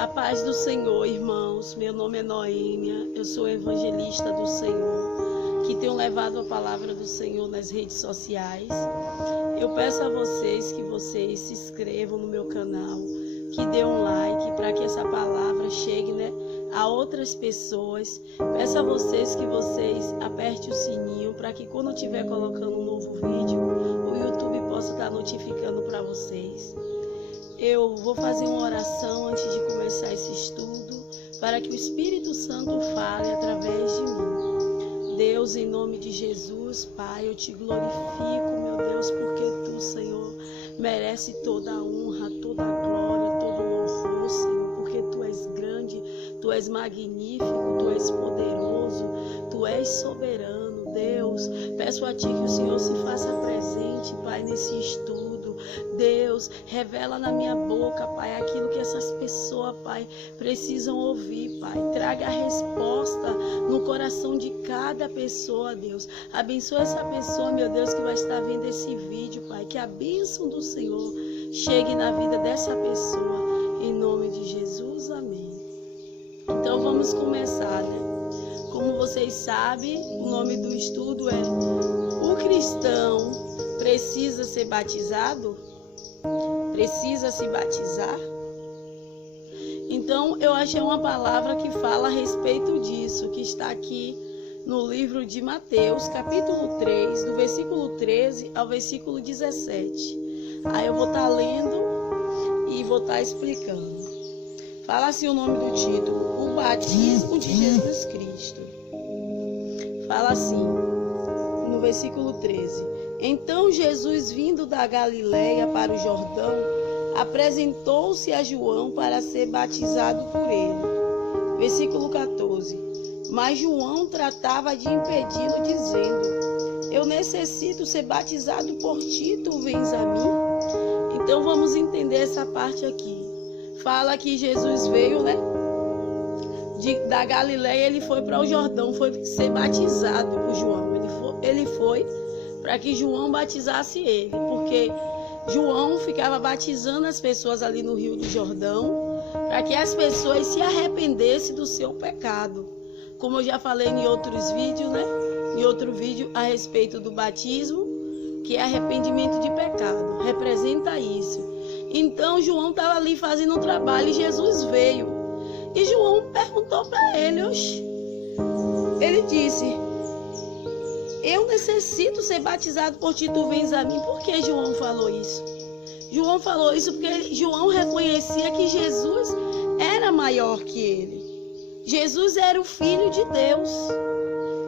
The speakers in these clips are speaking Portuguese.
A paz do Senhor, irmãos. Meu nome é Noêmia, eu sou evangelista do Senhor, que tenho levado a palavra do Senhor nas redes sociais. Eu peço a vocês que vocês se inscrevam no meu canal, que dê um like para que essa palavra chegue, a outras pessoas. Peço a vocês que vocês apertem o sininho para que quando eu estiver colocando um novo vídeo, o YouTube possa estar notificando para vocês. Eu vou fazer uma oração antes de começar esse estudo, para que o Espírito Santo fale através de mim. Deus, em nome de Jesus, Pai, eu te glorifico, meu Deus, porque Tu, Senhor, merece toda a honra, toda a glória, todo o louvor, Senhor, porque Tu és grande, Tu és magnífico, Tu és poderoso, Tu és soberano, Deus. Peço a Ti que o Senhor se faça presente, Pai, nesse estudo. Deus, revela na minha boca, Pai, aquilo que essas pessoas, Pai, precisam ouvir, Pai. Traga a resposta no coração de cada pessoa, Deus. Abençoa essa pessoa, meu Deus, que vai estar vendo esse vídeo, Pai. Que a bênção do Senhor chegue na vida dessa pessoa. Em nome de Jesus, amém. Então vamos começar, Como vocês sabem, o nome do estudo é O Cristão Precisa Ser Batizado? Precisa se batizar? Então eu achei uma palavra que fala a respeito disso, que está aqui no livro de Mateus, capítulo 3, do versículo 13 ao versículo 17. Aí eu vou estar lendo e vou estar explicando. Fala assim o nome do título: O Batismo de Jesus Cristo. Fala assim, no versículo 13: Então Jesus, vindo da Galileia para o Jordão, apresentou-se a João para ser batizado por ele. Versículo 14: Mas João tratava de impedi-lo, dizendo: Eu necessito ser batizado por ti, tu vens a mim? Então vamos entender essa parte aqui. Fala que Jesus veio, da Galileia, ele foi para o Jordão, foi ser batizado por João. Ele foi para que João batizasse ele, porque João ficava batizando as pessoas ali no Rio do Jordão, para que as pessoas se arrependessem do seu pecado. Como eu já falei em outros vídeos, em outro vídeo a respeito do batismo, que é arrependimento de pecado, representa isso. Então João estava ali fazendo um trabalho e Jesus veio. E João perguntou para ele, ele disse: Eu necessito ser batizado por ti, tu vens a mim. Por que João falou isso? João falou isso porque João reconhecia que Jesus era maior que ele. Jesus era o Filho de Deus.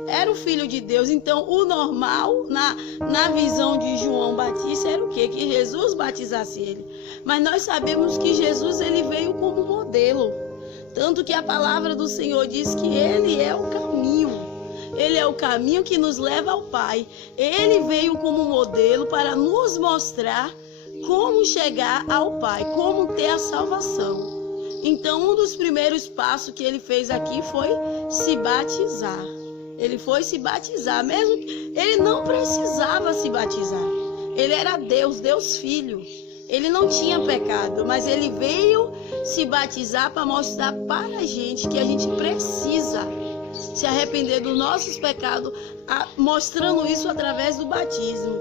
Era o Filho de Deus. Então, o normal, na visão de João Batista, era o quê? Que Jesus batizasse ele. Mas nós sabemos que Jesus, ele veio como modelo. Tanto que a palavra do Senhor diz que ele é o caminho. Ele é o caminho que nos leva ao Pai. Ele veio como modelo para nos mostrar como chegar ao Pai, como ter a salvação. Então, um dos primeiros passos que ele fez aqui foi se batizar. Ele foi se batizar, mesmo que ele não precisava se batizar. Ele era Deus, Deus Filho. Ele não tinha pecado, mas ele veio se batizar para mostrar para a gente que a gente precisa se arrepender dos nossos pecados, mostrando isso através do batismo.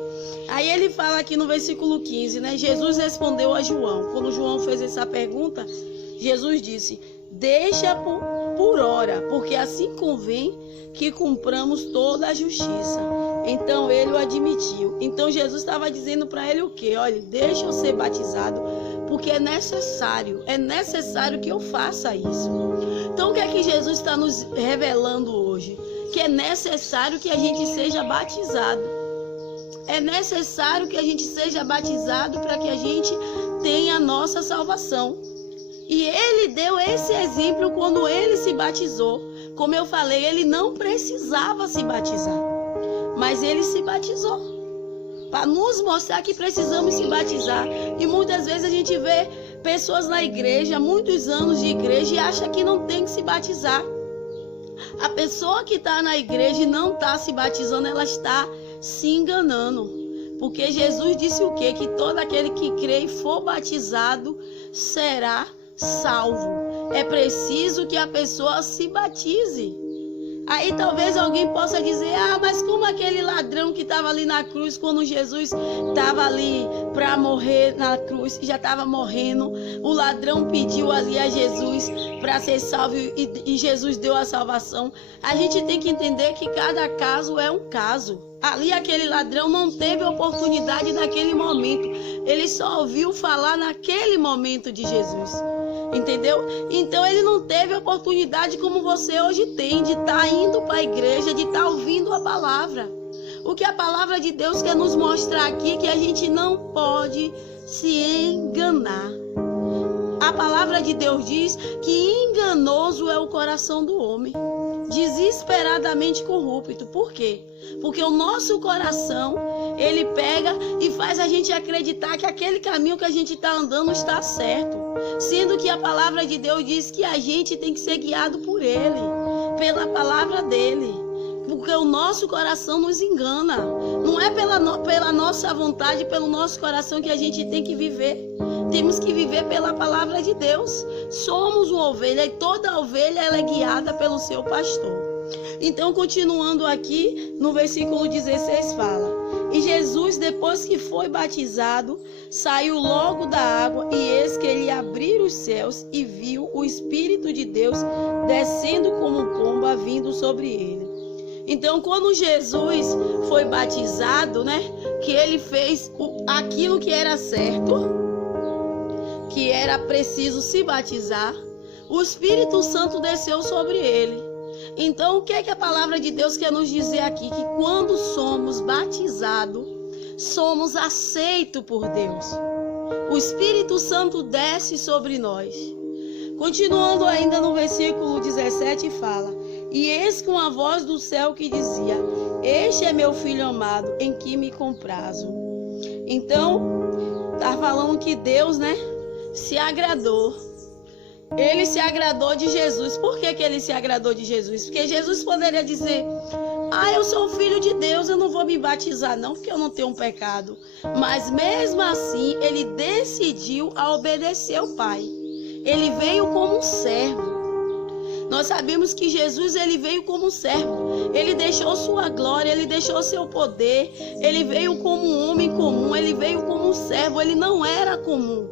Aí ele fala aqui no versículo 15, Jesus respondeu a João. Quando João fez essa pergunta, Jesus disse: Deixa por hora, porque assim convém que cumpramos toda a justiça. Então ele o admitiu. Então Jesus estava dizendo para ele o quê? Olha, deixa eu ser batizado, porque é necessário que eu faça isso. Então o que é que Jesus está nos revelando hoje? Que é necessário que a gente seja batizado. É necessário que a gente seja batizado para que a gente tenha a nossa salvação. E ele deu esse exemplo quando ele se batizou. Como eu falei, ele não precisava se batizar, mas ele se batizou para nos mostrar que precisamos se batizar. E muitas vezes a gente vê pessoas na igreja, muitos anos de igreja, e acha que não tem que se batizar. A pessoa que está na igreja e não está se batizando, ela está se enganando. Porque Jesus disse o quê? Que todo aquele que crê e for batizado será salvo. é preciso que a pessoa se batize. Aí talvez alguém possa dizer, mas como aquele ladrão que estava ali na cruz, quando Jesus estava ali para morrer na cruz, já estava morrendo, o ladrão pediu ali a Jesus para ser salvo e Jesus deu a salvação. A gente tem que entender que cada caso é um caso. Ali aquele ladrão não teve oportunidade naquele momento, ele só ouviu falar naquele momento de Jesus. Entendeu? Então ele não teve oportunidade como você hoje tem de estar indo para a igreja, de estar ouvindo a palavra. O que a palavra de Deus quer nos mostrar aqui é que a gente não pode se enganar. A palavra de Deus diz que enganoso é o coração do homem, desesperadamente corrupto. Por quê? Porque o nosso coração, ele pega e faz a gente acreditar que aquele caminho que a gente está andando está certo. Sendo que a palavra de Deus diz que a gente tem que ser guiado por Ele, pela palavra dEle. Porque o nosso coração nos engana. Não é pela nossa vontade, pelo nosso coração que a gente tem que viver. Temos que viver pela palavra de Deus. Somos uma ovelha e toda ovelha ela é guiada pelo seu pastor. Então, continuando aqui, no versículo 16 fala: E Jesus, depois que foi batizado, saiu logo da água, e eis que ele abriu os céus e viu o Espírito de Deus descendo como pomba vindo sobre ele. Então, quando Jesus foi batizado, que ele fez aquilo que era certo, que era preciso se batizar, o Espírito Santo desceu sobre ele. Então, o que é que a palavra de Deus quer nos dizer aqui? Que quando somos batizados, somos aceitos por Deus. O Espírito Santo desce sobre nós. Continuando ainda no versículo 17 fala: E eis com a voz do céu que dizia: Este é meu filho amado, em que me comprazo. Então, está falando que Deus, se agradou. Ele se agradou de Jesus. Por que ele se agradou de Jesus? Porque Jesus poderia dizer: eu sou filho de Deus, eu não vou me batizar não, porque eu não tenho um pecado. Mas mesmo assim, ele decidiu a obedecer ao Pai. Ele veio como um servo. Nós sabemos que Jesus, ele veio como um servo. Ele deixou sua glória, ele deixou seu poder. Ele veio como um homem comum, ele veio como um servo. Ele não era comum.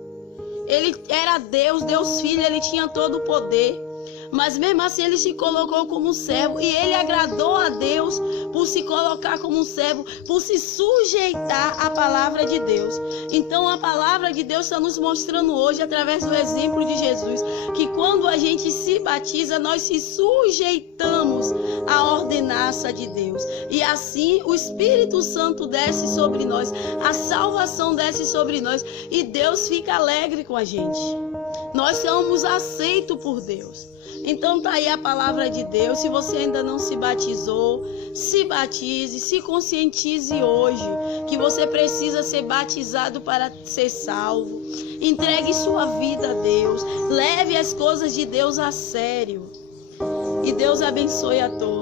Ele era Deus, Deus Filho, ele tinha todo o poder. Mas mesmo assim ele se colocou como um servo. E ele agradou a Deus por se colocar como um servo, por se sujeitar à palavra de Deus. Então a palavra de Deus está nos mostrando hoje, através do exemplo de Jesus, que quando a gente se batiza, nós se sujeitamos à ordenança de Deus. E assim o Espírito Santo desce sobre nós, a salvação desce sobre nós e Deus fica alegre com a gente. Nós somos aceitos por Deus. Então tá aí a palavra de Deus. Se você ainda não se batizou, se batize, se conscientize hoje que você precisa ser batizado para ser salvo. Entregue sua vida a Deus, leve as coisas de Deus a sério. E Deus abençoe a todos.